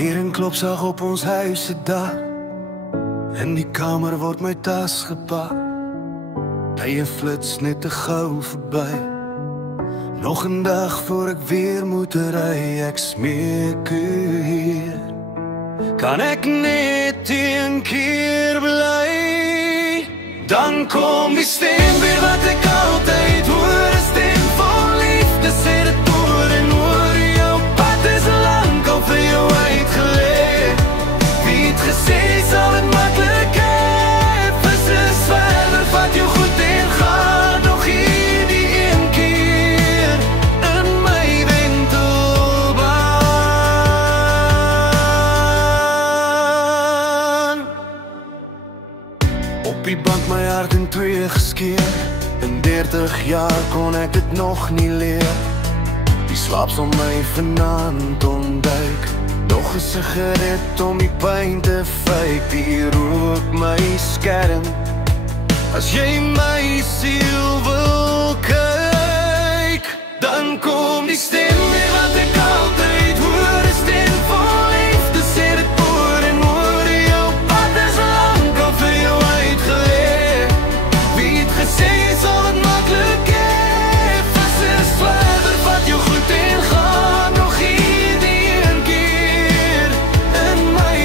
Regen klop sag op ons huis se dak. In die kamer word my tas gepak. Tye flits net te gou verby. Nog 'n dag voor ek weer moet ry, ek smeek u hier. Kan ek net een keer bly? Dan kom die stem weer wat ek altyd hoor, 'n stem vol liefde, sê dit oor en oor. Jou pad is lank al vir jou uitgelê. Wie het gesê sal het maklik hê? Vis is verder, vat jou goed en gaan nog hierdie een keer in my wentelbaan. Op die bank my hart in twee geskeer. In 30 jaar kon ek dit nog nie leer. Die slaap sal my vanaand ontduik. Nog 'n sigaret om die pyn te fake. Die rook my skerm. As jy my siel wil kyk, dan kom die stem weer wat ek altyd hoor, 'n stem vol liefde, sê dit oor en oor. Jou pad is lank al vir jou uitgelê. Wie het gesê sal het maklik hê? Vis is verder, vat jou goed en gaan nog hierdie een keer in my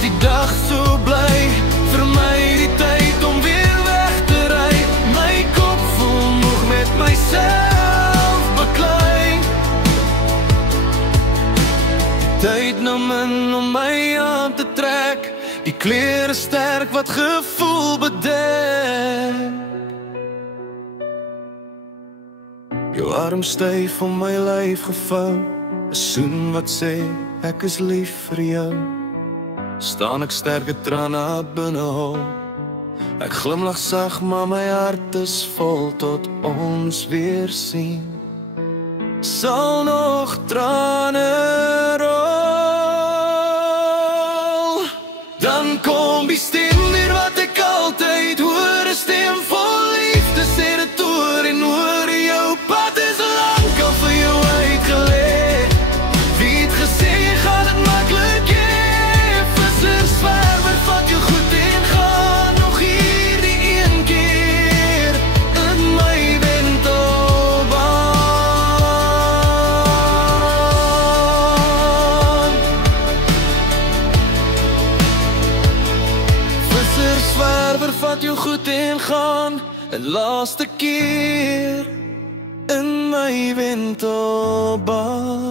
die dag so bly, vir my die tyd om weer weg te ry. My kop voel nog met myself beklei. Die tyd nou min om my aan te trek. Die klere sterk wat gevoel bedek. Jou arm styf om my lyf gevou, 'n soen wat sê ek is lief vir jou. Staan ek sterke trane binne hou. Ek glimlag sag, maar my hart is vol tot ons weer sien. Sal nog trane rol. Dan kom die stem weer wat ek altyd hoor, 'n stem vol liefde, sê dit oor en oor. Jou pad is lank al vir jou uitgelê. Wie het gesê gaan dit maklik hê? Zwerver, vat jou goed en gaan nog hierdie een keer in my wentelbaan. Visser, zwerver, vat jou goed en gaan 'n laaste keer in my wentelbaan.